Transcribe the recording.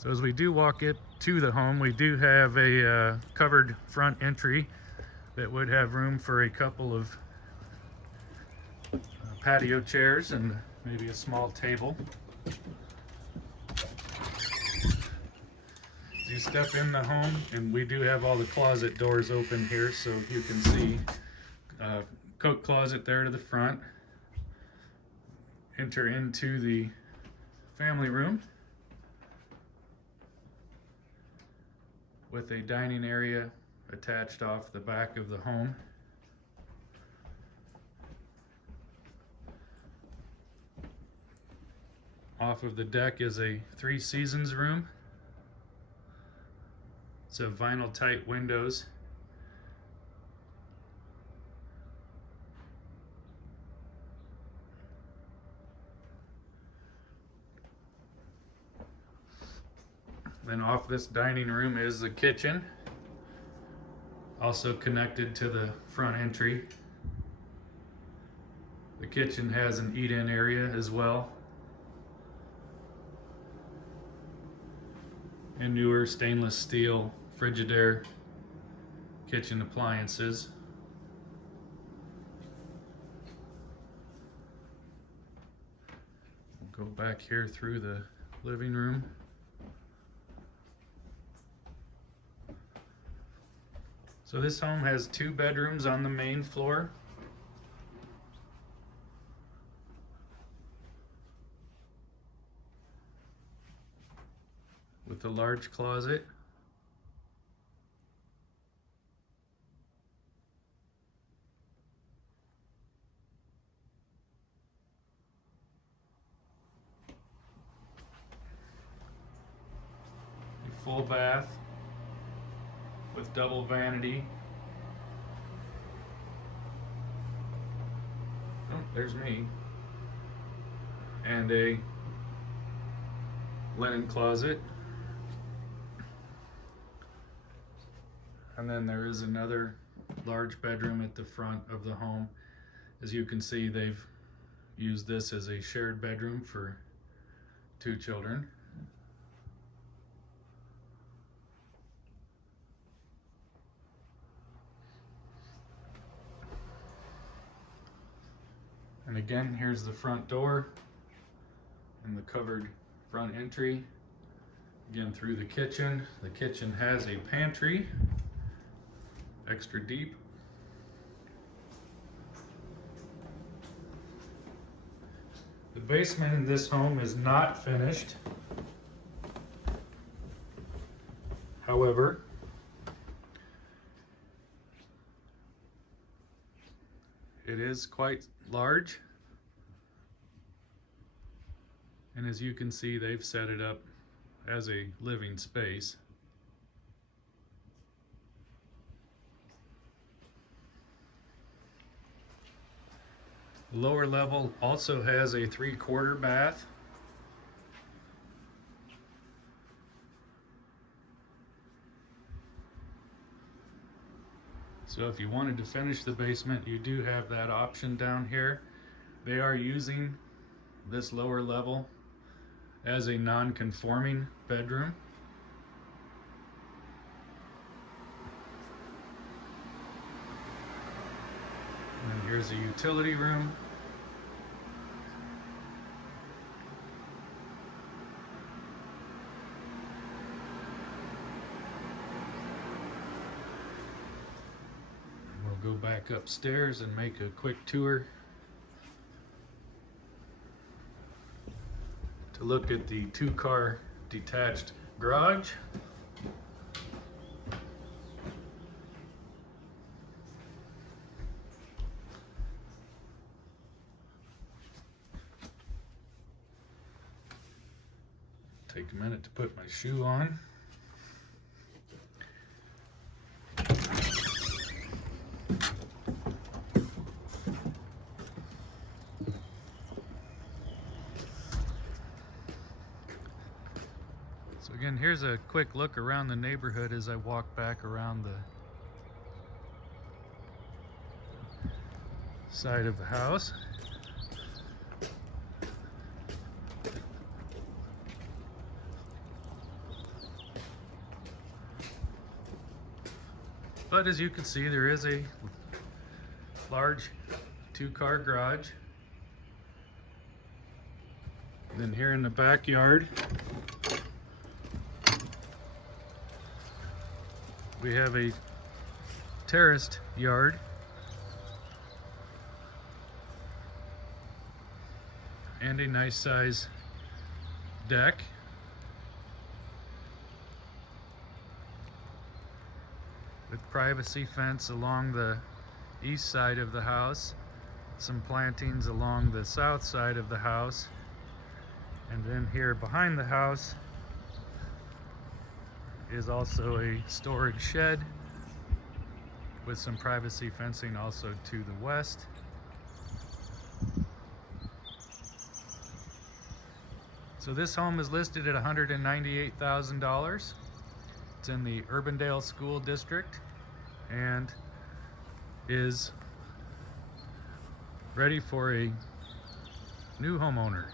So as we do walk it to the home, we do have a covered front entry that would have room for a couple of patio chairs and maybe a small table. You step in the home, and we do have all the closet doors open here, so you can see coat closet there to the front. Enter into the family room with a dining area attached off the back of the home. Off of the deck is a 3 seasons room. It's a vinyl tight windows. Then off this dining room is the kitchen, also connected to the front entry. The kitchen has an eat-in area as well, and newer stainless steel Frigidaire kitchen appliances. We'll go back here through the living room. So this home has 2 bedrooms on the main floor. With a large closet. A full bath with double vanity. Oh, there's me. And a linen closet. And then there is another large bedroom at the front of the home. As you can see, they've used this as a shared bedroom for 2 children. And again, here's the front door and the covered front entry. Again, through the kitchen. The kitchen has a pantry, extra deep. The basement in this home is not finished. However, it is quite large, and as you can see, they've set it up as a living space. The lower level also has a 3/4 bath. So if you wanted to finish the basement, you do have that option down here. They are using this lower level as a non-conforming bedroom. And here's a utility room. We'll go back upstairs and make a quick tour to look at the 2-car detached garage. Take a minute to put my shoe on. So again, here's a quick look around the neighborhood as I walk back around the side of the house. But as you can see, there is a large 2-car garage. Then here in the backyard, we have a terraced yard. And a nice size deck. With privacy fence along the east side of the house, some plantings along the south side of the house, and then here behind the house is also a storage shed with some privacy fencing also to the west. So this home is listed at $198,000. It's in the Urbandale School District and is ready for a new homeowner.